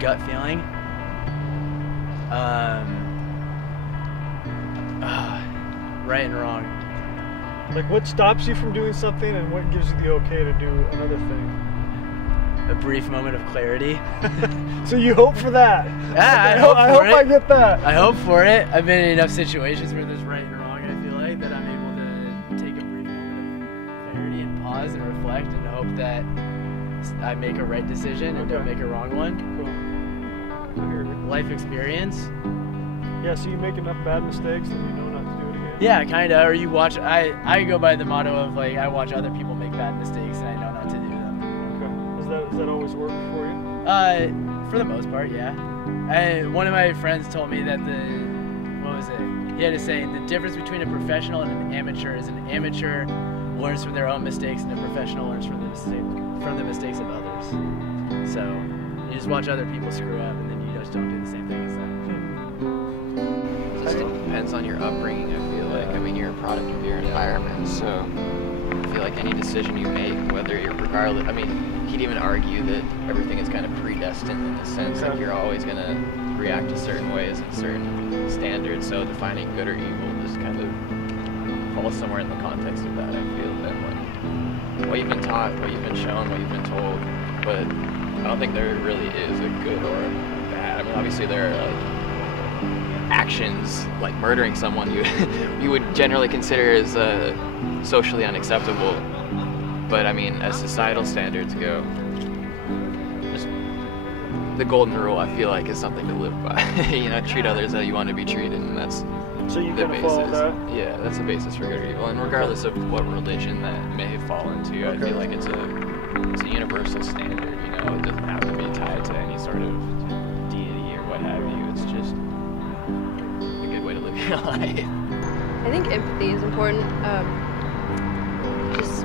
gut feeling. Right and wrong. Like, what stops you from doing something, and what gives you the okay to do another thing? A brief moment of clarity. So you hope for that? Yeah, I hope I get that. I hope for it. I've been in enough situations where there's right and wrong, I feel like, that I'm able to take a brief moment of clarity and pause and reflect and hope that I make a right decision and don't make a wrong one. Cool. Life experience. Yeah, so you make enough bad mistakes and you know not to do it again? Yeah, kind of. Or you watch, I go by the motto of, like, I watch other people make bad mistakes and I know not to do them. Does that always work for you? For the most part, yeah. One of my friends told me that he had to say, the difference between a professional and an amateur is an amateur learns from their own mistakes and a professional learns from the mistakes of others. So you just watch other people screw up and then you just don't do the same thing as them. It just depends on your upbringing, I feel like. I mean, you're a product of your environment, so I feel like any decision you make, whether you're regardless, I mean, he'd even argue that everything is kind of predestined in a sense, like you're always going to react to certain ways and certain standards, so defining good or evil just kind of falls somewhere in the context of that, I feel, and like what you've been taught, what you've been shown, what you've been told, but I don't think there really is a good or a bad. I mean, obviously there are like actions like murdering someone you would generally consider as socially unacceptable. But I mean, as societal standards go, just the golden rule, I feel like, is something to live by. You know, treat others how you want to be treated, and that's so you the kind of follow basis. that? Yeah, that's the basis for good or evil. And regardless of what religion that may fall into, I feel like it's a universal standard. You know, it doesn't have to be tied to any sort of deity or what have you. It's just a good way to live your life. I think empathy is important. Just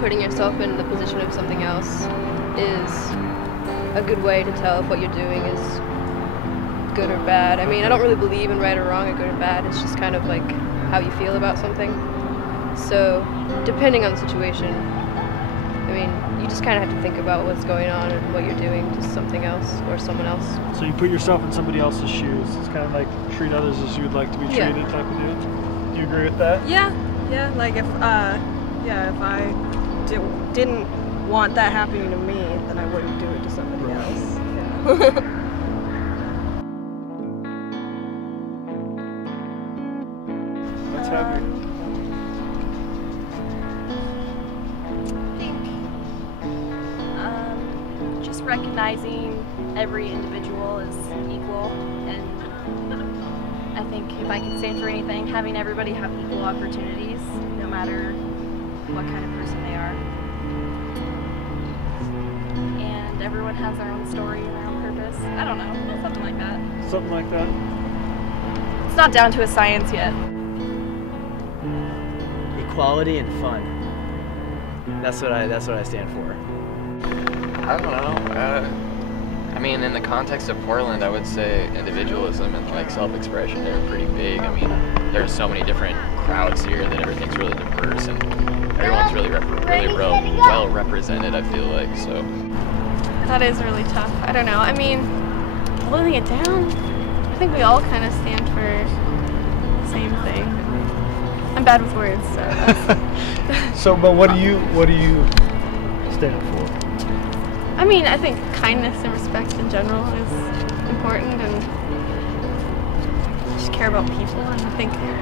putting yourself in the position of something else is a good way to tell if what you're doing is good or bad. I mean, I don't really believe in right or wrong or good or bad. It's just kind of like how you feel about something. So, depending on the situation, I mean, you just kind of have to think about what's going on and what you're doing to something else or someone else. So you put yourself in somebody else's shoes. It's kind of like treat others as you would like to be treated type of deal. Do you agree with that? Yeah. Like if I didn't want that happening to me, then I wouldn't do it to somebody else. Yeah. What's happening? I think just recognizing every individual is equal, and I think if I could stand for anything, having everybody have equal opportunities, no matter what kind of person they are. And everyone has their own story and their own purpose. I don't know, something like that. Something like that? It's not down to a science yet. Equality and fun. That's what I stand for. I don't know. I mean, in the context of Portland, I would say individualism and like self-expression are pretty big. I mean, there's so many different crowds here that everything's really diverse and everyone's really well represented, I feel like, so. That is really tough. I don't know. I mean, boiling it down, I think we all kind of stand for the same thing. I'm bad with words, so that's So, but what do you stand for? I mean, I think kindness and respect in general is important, and just care about people, and I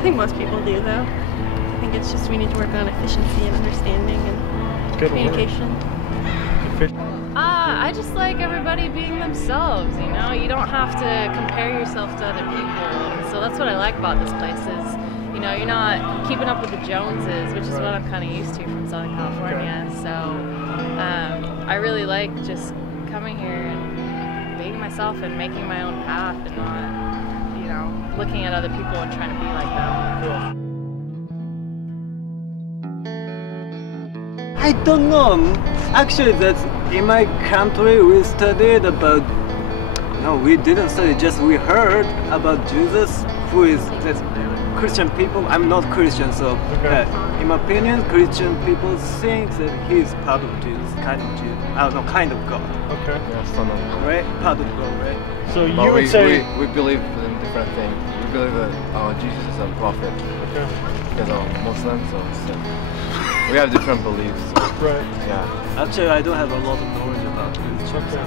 think most people do, though. I think it's just we need to work on efficiency and understanding and communication. I just like everybody being themselves, you know? You don't have to compare yourself to other people, and so that's what I like about this place is, you know, you're not keeping up with the Joneses, which is what I'm kind of used to from Southern California, so I really like just coming here and being myself and making my own path and not, you know, looking at other people and trying to be like them. I don't know. Actually, that's in my country we studied about. No, we didn't study. Just we heard about Jesus, who is that's Christian people, I'm not Christian, so in my opinion, Christian people think that he is part of Jesus, kind of Jesus. I don't know, kind of God. Okay. Yeah, son of God. Right? Part of God, right? So you But would say... we believe in different things. We believe that Jesus is a prophet. Okay. Because I'm Muslim, so we have different beliefs. Right. Yeah. Actually, I don't have a lot of knowledge about this. Okay.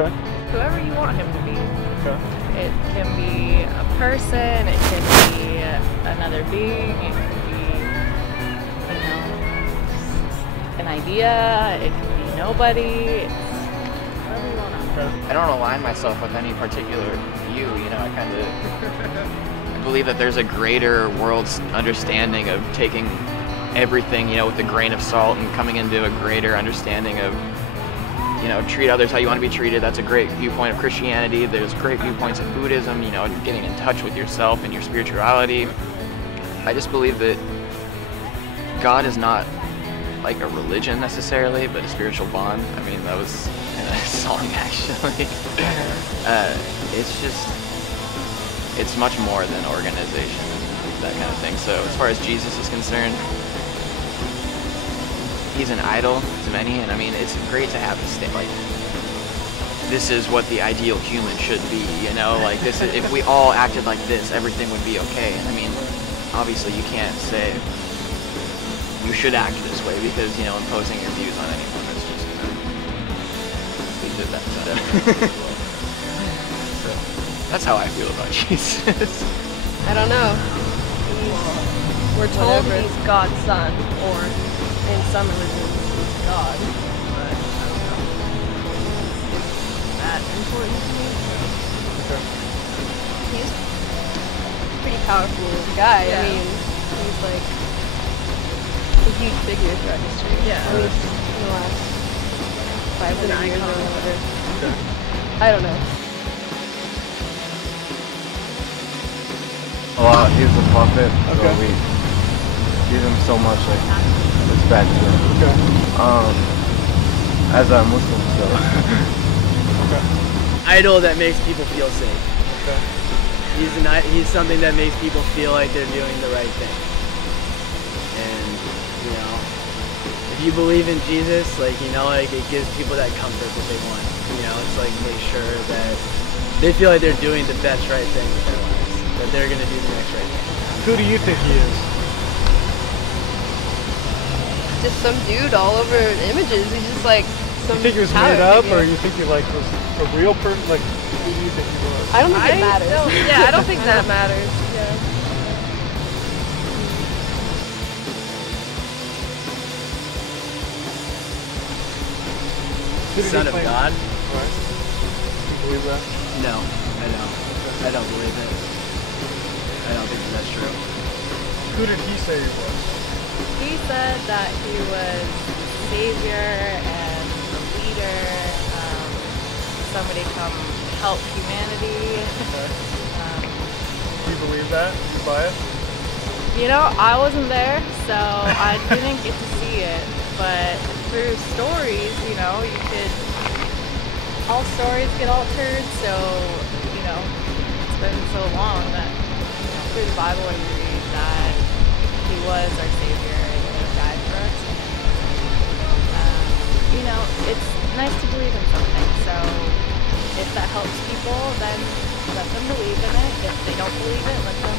Okay. Whoever you want him to be. Okay. It can be a person, it can be another being, it can be, you know, an idea, it can be nobody. It's whatever you want to. I don't align myself with any particular view, you know, I believe that there's a greater world's understanding of taking everything, you know, with a grain of salt and coming into a greater understanding of, you know, treat others how you want to be treated. That's a great viewpoint of Christianity. There's great viewpoints of Buddhism, you know, getting in touch with yourself and your spirituality. I just believe that God is not like a religion necessarily, but a spiritual bond. I mean, that was in a song actually. It's much more than organization, that kind of thing. So as far as Jesus is concerned, he's an idol to many, and I mean, it's great to have this thing, like, this is what the ideal human should be, you know, like, this is, if we all acted like this, everything would be okay. And I mean, obviously you can't say you should act this way because, you know, imposing your views on anyone is just, we did that to So, that's how I feel about Jesus. I don't know. We're told Whatever. he's God's son, or in some religions he's God. But I don't know. Is that important to me? He's a pretty powerful guy. Yeah. I mean, he's like a huge figure throughout history. Yeah. At least in the last 500 years or icon. whatever. I don't know. He's a prophet, so we give him so much like respect. Okay. As a Muslim, so. Idol that makes people feel safe. Okay. He's something that makes people feel like they're doing the right thing. And, you know, if you believe in Jesus, like, you know, like, it gives people that comfort that they want. You know, it's like, make sure that they feel like they're doing the best right thing with their lives, that they're going to do the next right thing. Who do you think he is? Just some dude all over images. He's just like some. You think he was power made up, figure. or you think he like was a real person? Like, who do you think he was? I don't think it matters. Yeah, I don't think that matters. Yeah. Who did he Son of claim- God? Right. You believe that? No, I don't. I don't believe it. I don't think that's true. Who did he say he was? He said that he was savior and a leader, somebody come help humanity. Do you believe that? Do you buy it? You know, I wasn't there, so I didn't get to see it, but through stories, you know, all stories get altered, so, you know, it's been so long that through the Bible we read that he was our savior and he died for us. You know, it's nice to believe in something, so if that helps people, then let them believe in it. If they don't believe it, let them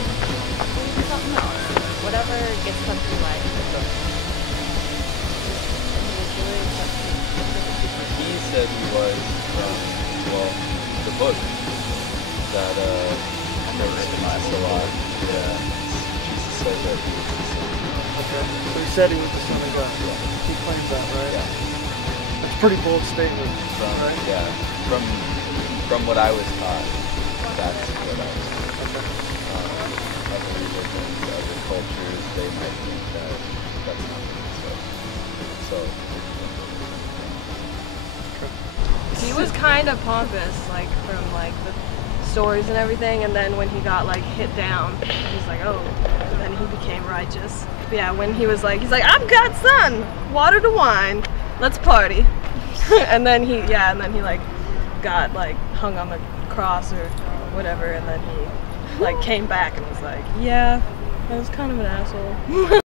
believe in something else. Whatever gets them through life. He said he was from, well, the book that there was a lot. Yeah. Jesus said that he was the son. Okay. So he said he was the son of God. Yeah. He claims that, right? Yeah. That's a pretty bold statement, right? Yeah. From what I was taught, that's what I was taught. Other religions, other cultures, they might think that that's not so. He was kind of pompous, like from like the stories and everything, and then when he got like hit down, he's like, oh, and then he became righteous. But yeah, when he was like, he's like, I'm God's son, water to wine, let's party. and then he like got like hung on the cross or whatever, and then he like came back and was like, yeah, I was kind of an asshole.